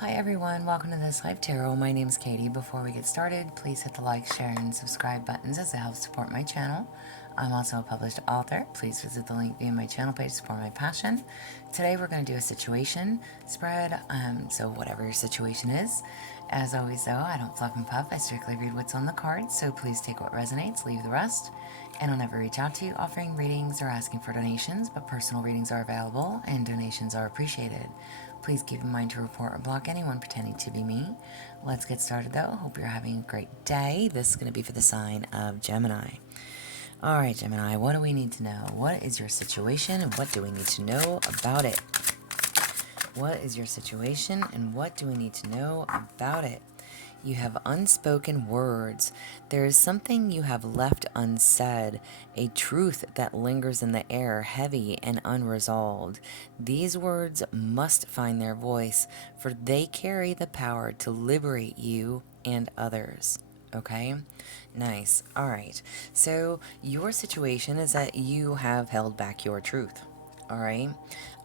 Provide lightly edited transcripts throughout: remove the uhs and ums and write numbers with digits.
Hi everyone, welcome to this live tarot. My name is Katie. Before we get started, please hit the like, share, and subscribe buttons as it helps support my channel. I'm also a published author. Please visit the link via my channel page to support my passion. Today we're going to do a situation spread, so whatever your situation is. As always though, I don't fluff and puff, I strictly read what's on the cards, so please take what resonates, leave the rest. And I'll never reach out to you offering readings or asking for donations, but personal readings are available and donations are appreciated. Please keep in mind to report or block anyone pretending to be me. Let's get started though. Hope you're having a great day. This is going to be for the sign of Gemini. Alright, Gemini, what do we need to know? What is your situation and what do we need to know about it? What is your situation and what do we need to know about it? You have unspoken words. There is something you have left unsaid, a truth that lingers in the air, heavy and unresolved. These words must find their voice, for they carry the power to liberate you and others. Okay? Nice. All right. So, your situation is that you have held back your truth. All right?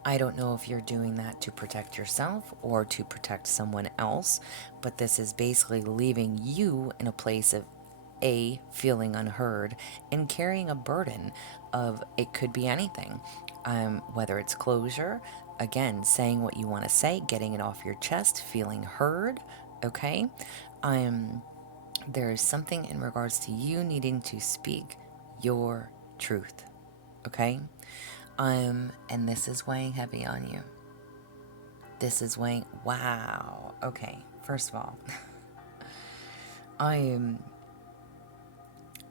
I don't know if you're doing that to protect yourself or to protect someone else, but this is basically leaving you in a place of feeling unheard and carrying a burden of it could be anything. Whether it's closure, again, saying what you want to say, getting it off your chest, feeling heard, okay? There is something in regards to you needing to speak your truth, okay? And this is weighing heavy on you. This is weighing, wow. Okay, first of all,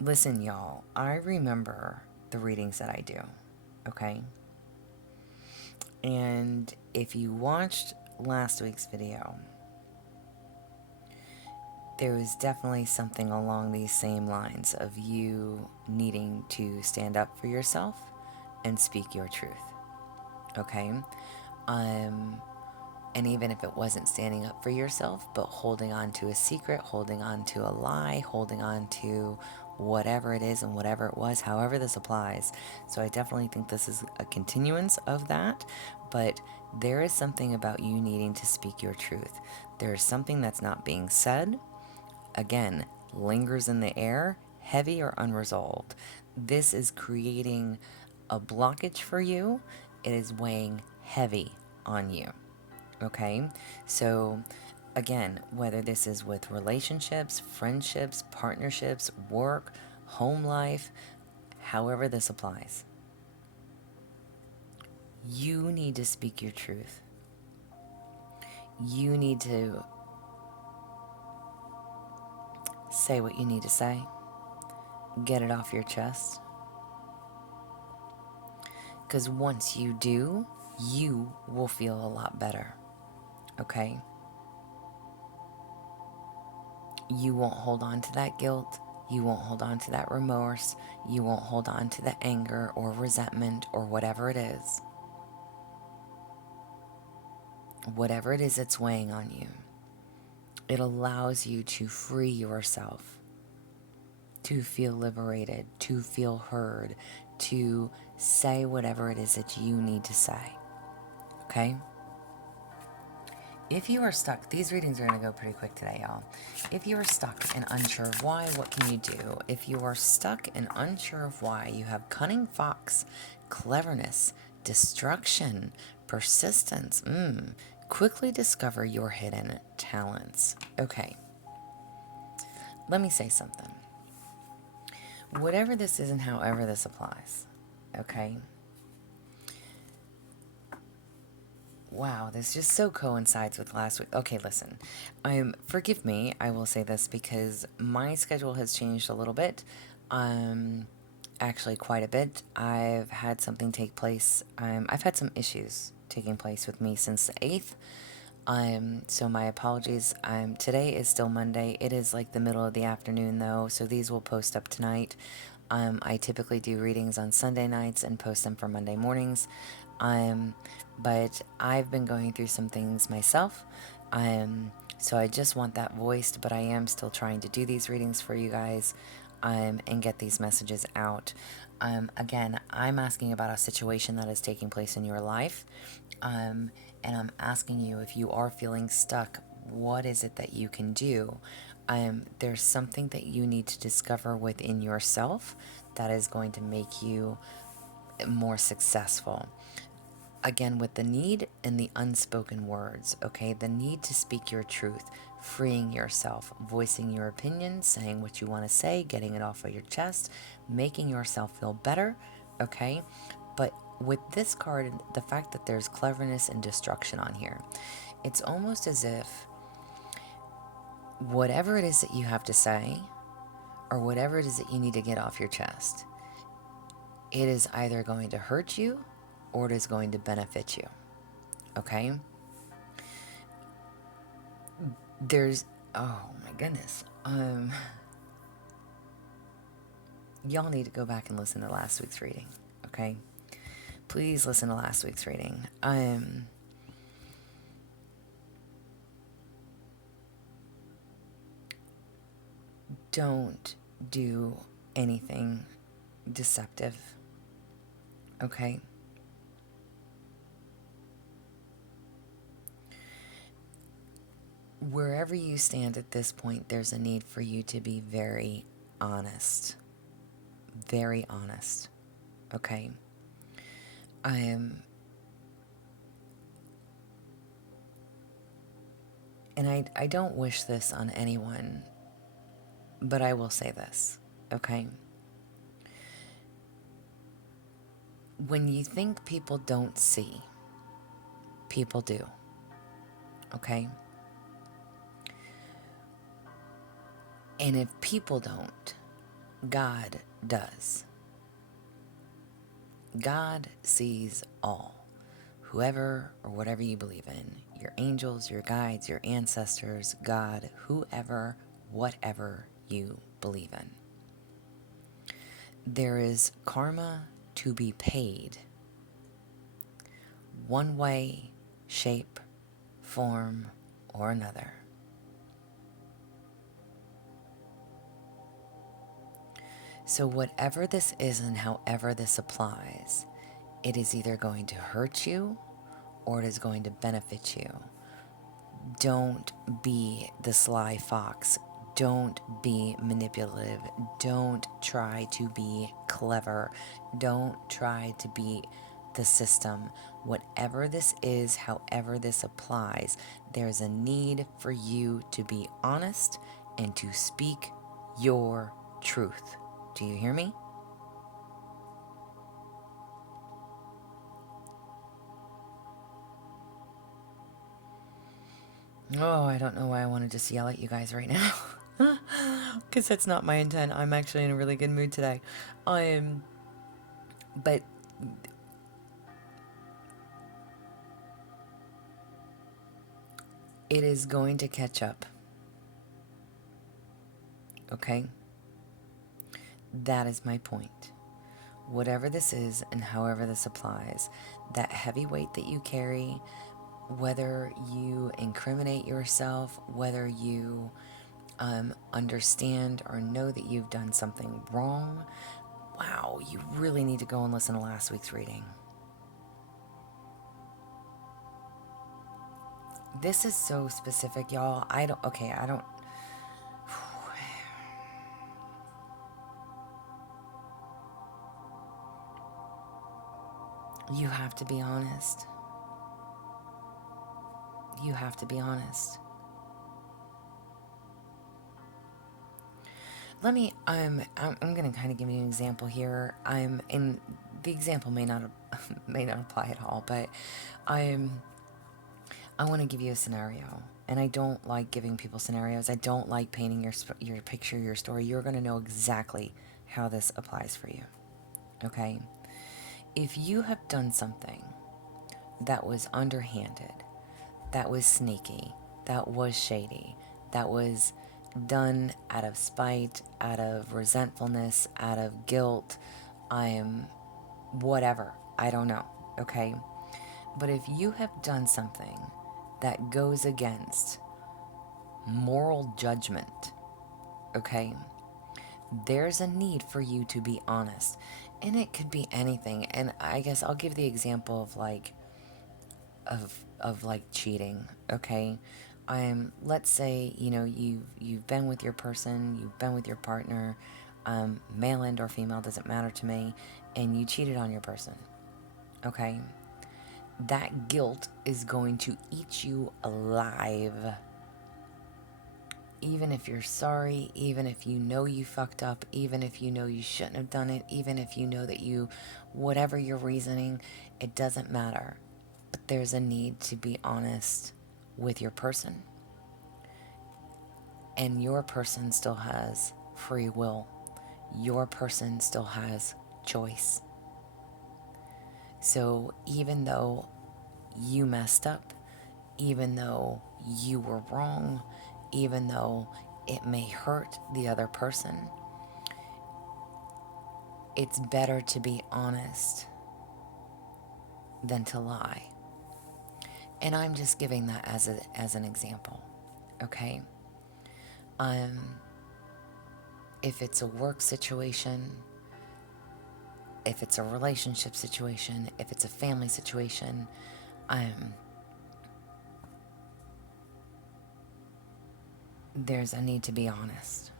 listen, y'all, I remember the readings that I do, okay? And if you watched last week's video, there was definitely something along these same lines of you needing to stand up for yourself and speak your truth, okay? And even if it wasn't standing up for yourself, but holding on to a secret, holding on to a lie, holding on to whatever it is and whatever it was, however this applies. So I definitely think this is a continuance of that, but there is something about you needing to speak your truth. There is something that's not being said, again, lingers in the air, heavy or unresolved. This is creating a blockage for you. It is weighing heavy on you. Okay, so again, whether this is with relationships, friendships, partnerships, work, home life, however this applies, you need to speak your truth. You need to say what you need to say, get it off your chest. Because once you do, you will feel a lot better. Okay? You won't hold on to that guilt. You won't hold on to that remorse. You won't hold on to the anger or resentment or whatever it is. Whatever it is that's weighing on you. It allows you to free yourself, to feel liberated, to feel heard, to say whatever it is that you need to say. Okay? If you are stuck, these readings are going to go pretty quick today, y'all. If you are stuck and unsure of why, what can you do? If you are stuck and unsure of why, you have cunning fox, cleverness, destruction, persistence. Quickly discover your hidden talents. Okay. Let me say something. Whatever this is and however this applies, okay? Wow, this just so coincides with last week. Okay, listen. Forgive me, I will say this because my schedule has changed a little bit. Actually quite a bit. I've had something take place. I've had some issues taking place with me since the 8th. So my apologies. Today is still Monday. It is like the middle of the afternoon though, so these will post up tonight. I typically do readings on Sunday nights and post them for Monday mornings. But I've been going through some things myself. So I just want that voiced, but I am still trying to do these readings for you guys, and get these messages out. Again, I'm asking about a situation that is taking place in your life. And I'm asking you, if you are feeling stuck, what is it that you can do? There's something that you need to discover within yourself that is going to make you more successful. Again, with the need and the unspoken words, okay? The need to speak your truth, freeing yourself, voicing your opinion, saying what you want to say, getting it off of your chest, making yourself feel better, okay? But with this card, the fact that there's cleverness and destruction on here, it's almost as if whatever it is that you have to say, or whatever it is that you need to get off your chest, it is either going to hurt you or it is going to benefit you. Okay? There's, oh my goodness. Y'all need to go back and listen to last week's reading. Okay? Please listen to last week's reading. Don't do anything deceptive. Okay? Wherever you stand at this point, there's a need for you to be very honest. Very honest. Okay? And I don't wish this on anyone, but I will say this, okay? When you think people don't see, people do, okay? And if people don't, God does. God sees all. Whoever or whatever you believe in, your angels, your guides, your ancestors, God, whoever, whatever you believe in. There is karma to be paid one way, shape, form, or another. So whatever this is and however this applies, it is either going to hurt you or it is going to benefit you. Don't be the sly fox. Don't be manipulative. Don't try to be clever. Don't try to be the system. Whatever this is, however this applies, there's a need for you to be honest and to speak your truth. Do you hear me? Oh, I don't know why I want to just yell at you guys right now. Because that's not my intent. I'm actually in a really good mood today. But it is going to catch up. Okay? That is my point. Whatever this is and however this applies, that heavy weight that you carry, whether you incriminate yourself, whether you understand or know that you've done something wrong, wow, you really need to go and listen to last week's reading. This is so specific, y'all. You have to be honest. You have to be honest. I'm going to kind of give you an example here. And the example may not apply at all, but I want to give you a scenario. And I don't like giving people scenarios. I don't like painting your picture, your story. You're going to know exactly how this applies for you. Okay? If you have done something that was underhanded, that was sneaky, that was shady, that was done out of spite, out of resentfulness, out of guilt, whatever, I don't know, okay? But if you have done something that goes against moral judgment, okay, there's a need for you to be honest. And it could be anything. And I guess I'll give the example of, like, of like cheating, okay? Let's say, you've been with your person, you've been with your partner, male and or female, doesn't matter to me, and you cheated on your person, okay? That guilt is going to eat you alive. Even if you're sorry, even if you know you fucked up, even if you know you shouldn't have done it, even if you know that whatever your reasoning, it doesn't matter. But there's a need to be honest with your person. And your person still has free will. Your person still has choice. So even though you messed up, even though you were wrong, even though it may hurt the other person, it's better to be honest than to lie. And I'm just giving that as an example, okay? If it's a work situation, if it's a relationship situation, if it's a family situation, there's a need to be honest.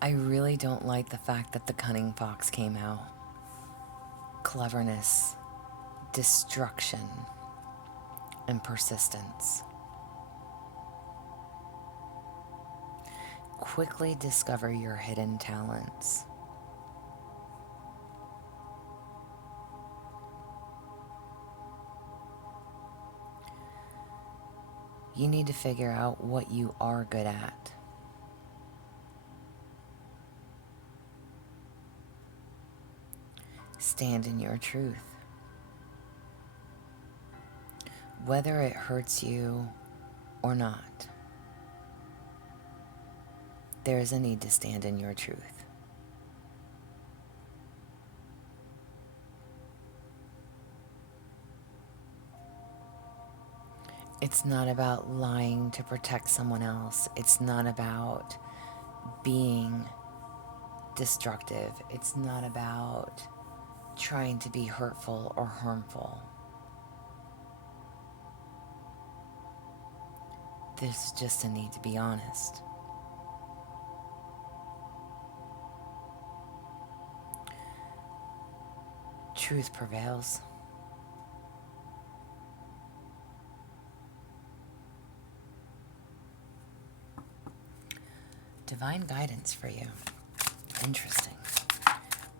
I really don't like the fact that the cunning fox came out. Cleverness, destruction, and persistence. Quickly discover your hidden talents. You need to figure out what you are good at. Stand in your truth. Whether it hurts you or not, there is a need to stand in your truth. It's not about lying to protect someone else. It's not about being destructive. It's not about trying to be hurtful or harmful. There's just a need to be honest. Truth prevails. Divine guidance for you. Interesting.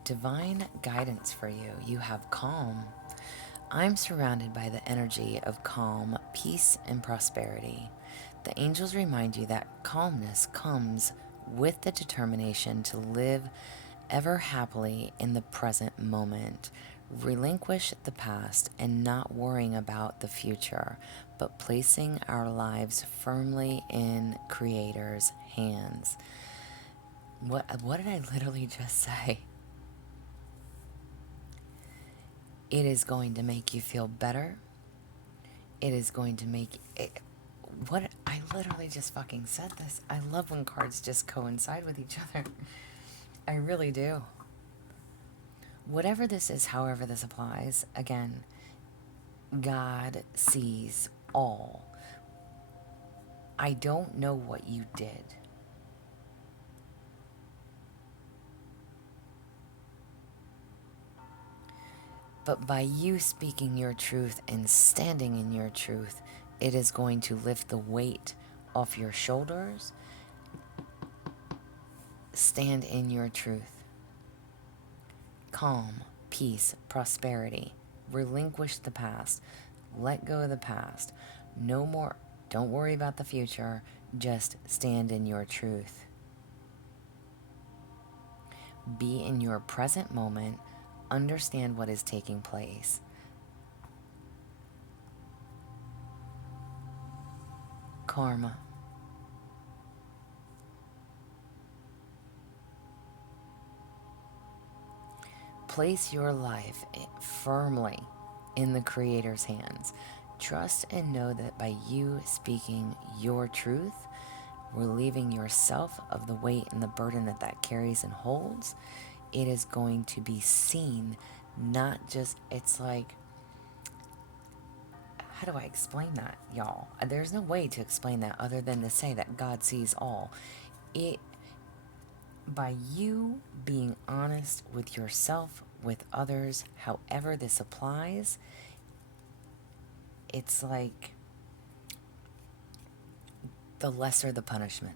Divine guidance for you. You have calm. I'm surrounded by the energy of calm, peace, and prosperity. The angels remind you that calmness comes with the determination to live ever happily in the present moment. Relinquish the past and not worrying about the future, but placing our lives firmly in Creator's hands. What did I literally just say? It is going to make you feel better. It is going to make it. What? I literally just fucking said this. I love when cards just coincide with each other. I really do. Whatever this is, however this applies, again, God sees all. I don't know what you did. But by you speaking your truth and standing in your truth, it is going to lift the weight off your shoulders. Stand in your truth. Calm, peace, prosperity. Relinquish the past. Let go of the past. No more. Don't worry about the future. Just stand in your truth. Be in your present moment. Understand what is taking place. Karma. Place your life firmly in the Creator's hands. Trust and know that by you speaking your truth, relieving yourself of the weight and the burden that that carries and holds, it is going to be seen, not just, it's like, how do I explain that, y'all? There's no way to explain that other than to say that God sees all. It, by you being honest with yourself, with others, however this applies, it's like the lesser the punishment.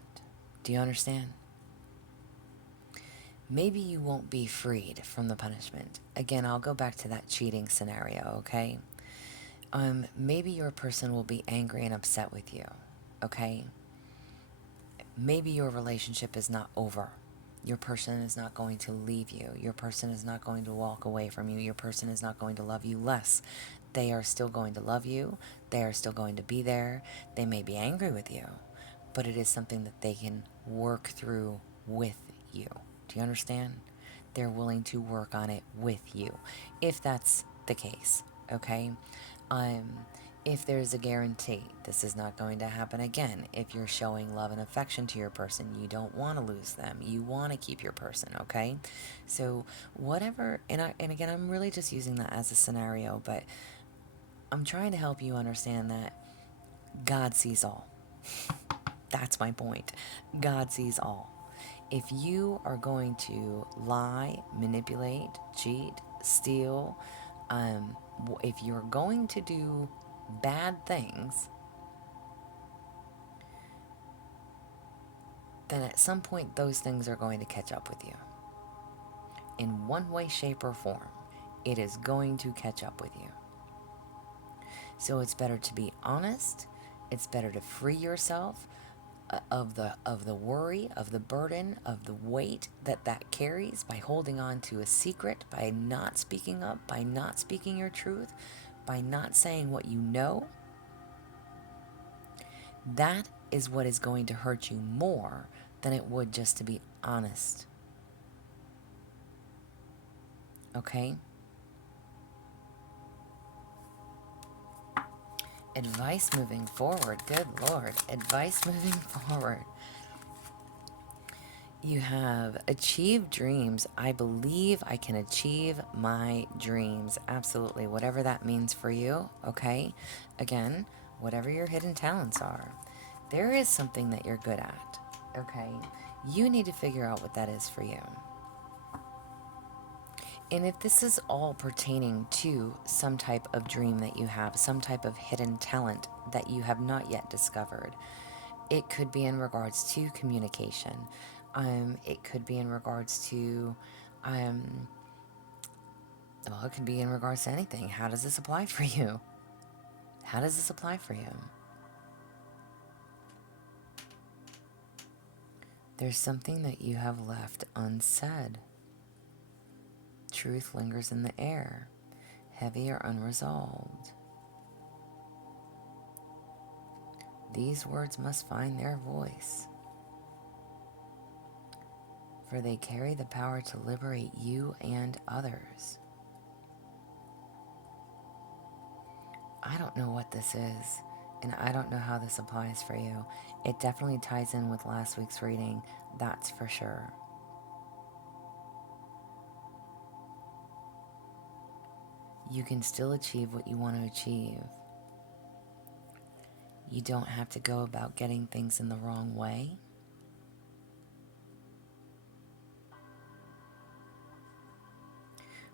Do you understand? Maybe you won't be freed from the punishment. Again, I'll go back to that cheating scenario, okay? Maybe your person will be angry and upset with you, okay? Maybe your relationship is not over. Your person is not going to leave you. Your person is not going to walk away from you. Your person is not going to love you less. They are still going to love you. They are still going to be there. They may be angry with you, but it is something that they can work through with you. Do you understand? They're willing to work on it with you, if that's the case, okay? If there's a guarantee, this is not going to happen again. If you're showing love and affection to your person, you don't want to lose them. You want to keep your person, okay? So whatever, and again, I'm really just using that as a scenario, but I'm trying to help you understand that God sees all. That's my point. God sees all. If you are going to lie, manipulate, cheat, steal, if you're going to do bad things, then at some point those things are going to catch up with you. In one way, shape, or form, it is going to catch up with you. So it's better to be honest. It's better to free yourself of the worry, of the burden, of the weight that carries by holding on to a secret, by not speaking up, by not speaking your truth, by not saying what you know. That is what is going to hurt you more than it would just to be honest. Okay? Advice moving forward. Good Lord. Advice moving forward. You have achieved dreams. I believe I can achieve my dreams. Absolutely. Whatever that means for you. Okay? Again, whatever your hidden talents are. There is something that you're good at. Okay? You need to figure out what that is for you. And if this is all pertaining to some type of dream that you have, some type of hidden talent that you have not yet discovered, it could be in regards to communication. It could be in regards to, well, it could be in regards to anything. How does this apply for you? How does this apply for you? There's something that you have left unsaid. Truth lingers in the air, heavy or unresolved. These words must find their voice, for they carry the power to liberate you and others. I don't know what this is, and I don't know how this applies for you. It definitely ties in with last week's reading, that's for sure. You can still achieve what you want to achieve. You don't have to go about getting things in the wrong way.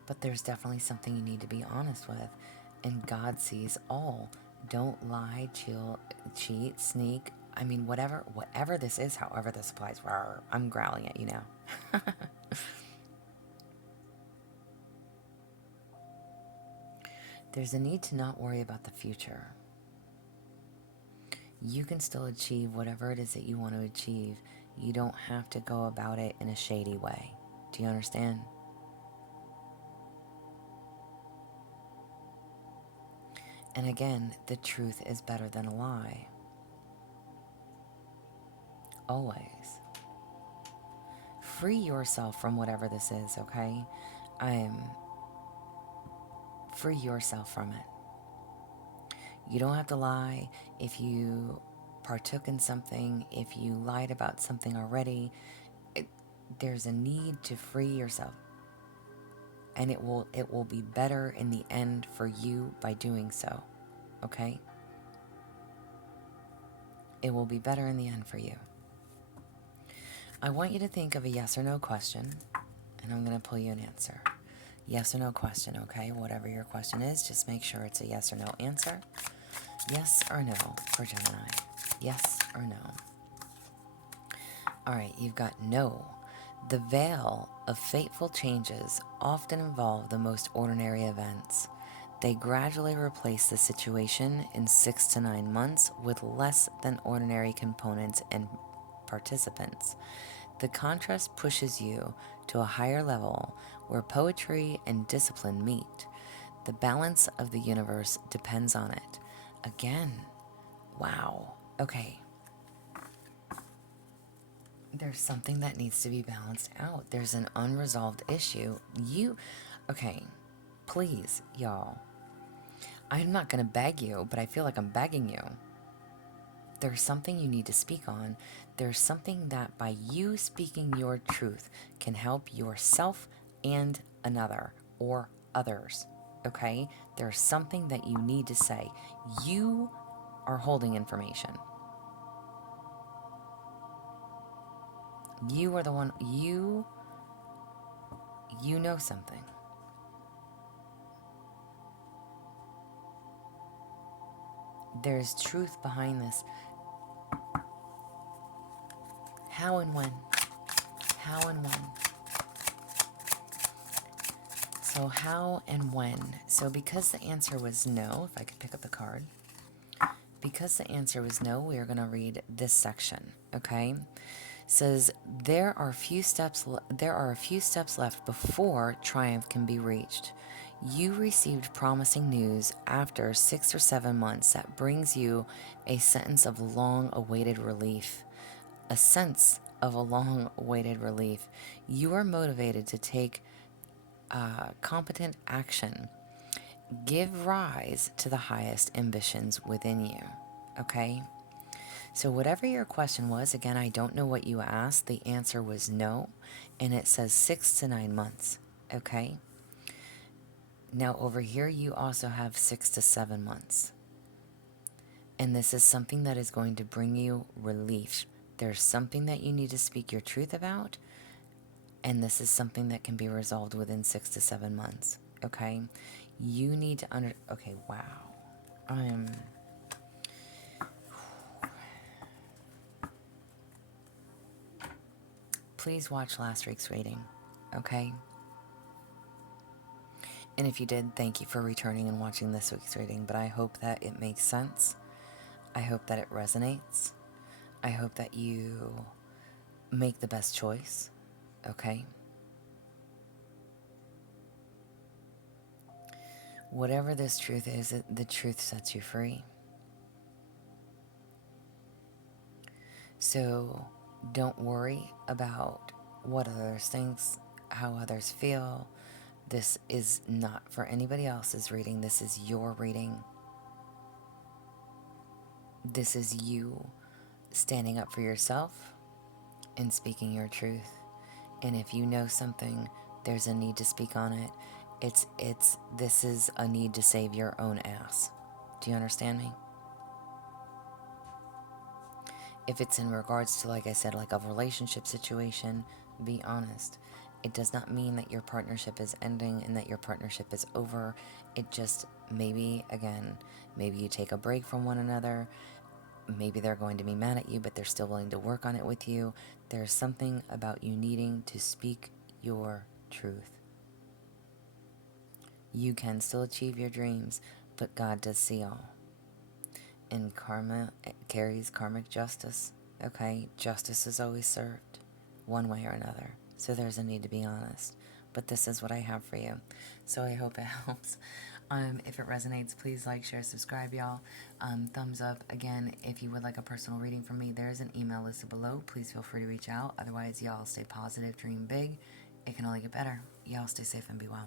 But there's definitely something you need to be honest with. And God sees all. Don't lie, cheat, sneak. I mean, whatever this is, however this applies. I'm growling at you now. There's a need to not worry about the future. You can still achieve whatever it is that you want to achieve. You don't have to go about it in a shady way. Do you understand? And again, the truth is better than a lie. Always. Free yourself from whatever this is, okay? Free yourself from it. You don't have to lie. If you partook in something, if you lied about something already, there's a need to free yourself. And it will be better in the end for you by doing so. Okay? It will be better in the end for you. I want you to think of a yes or no question, and I'm going to pull you an answer. Yes or no question, okay? Whatever your question is, just make sure it's a yes or no answer. Yes or no for Gemini. Yes or no. All right, you've got no. The veil of fateful changes often involve the most ordinary events. They gradually replace the situation in 6 to 9 months with less than ordinary components and participants. The contrast pushes you to a higher level where poetry and discipline meet. The balance of the universe depends on it. Again, wow. Okay. There's something that needs to be balanced out. There's an unresolved issue. Okay, please, y'all. I'm not going to beg you, but I feel like I'm begging you. There's something you need to speak on. There's something that by you speaking your truth can help yourself and another or others. Okay? There's something that you need to say. You are holding information. You are the one, you know something. There's truth behind this. How and when? How and when? So how and when? So because the answer was no, if I could pick up the card. Because the answer was no, we are going to read this section, okay? It says there are a few steps left before triumph can be reached. You received promising news after 6 or 7 months that brings you a sense of long-awaited relief. A sense of a long-awaited relief. You are motivated to take competent action. Give rise to the highest ambitions within you. Okay? So whatever your question was, again, I don't know what you asked. The answer was no. And it says 6 to 9 months. Okay? Now over here, you also have 6 to 7 months. And this is something that is going to bring you relief. There's something that you need to speak your truth about. And this is something that can be resolved within 6 to 7 months. Okay? You need to okay, wow. Please watch last week's reading, okay? And if you did, thank you for returning and watching this week's reading, but I hope that it makes sense. I hope that it resonates. I hope that you make the best choice, okay? Whatever this truth is, the truth sets you free. So don't worry about what others think, how others feel. This is not for anybody else's reading. This is your reading. This is you standing up for yourself and speaking your truth. And if you know something, there's a need to speak on it. This is a need to save your own ass. Do you understand me? If it's in regards to, like I said, like a relationship situation, be honest. It does not mean that your partnership is ending and that your partnership is over. It just, maybe you take a break from one another. Maybe they're going to be mad at you, but they're still willing to work on it with you. There's something about you needing to speak your truth. You can still achieve your dreams, but God does see all. And karma carries karmic justice. Okay, justice is always served, one way or another. So there's a need to be honest. But this is what I have for you. So I hope it helps. If it resonates, please like, share, subscribe, y'all. Thumbs up. Again, if you would like a personal reading from me, there's an email listed below. Please feel free to reach out. Otherwise, y'all stay positive, dream big. It can only get better. Y'all stay safe and be well.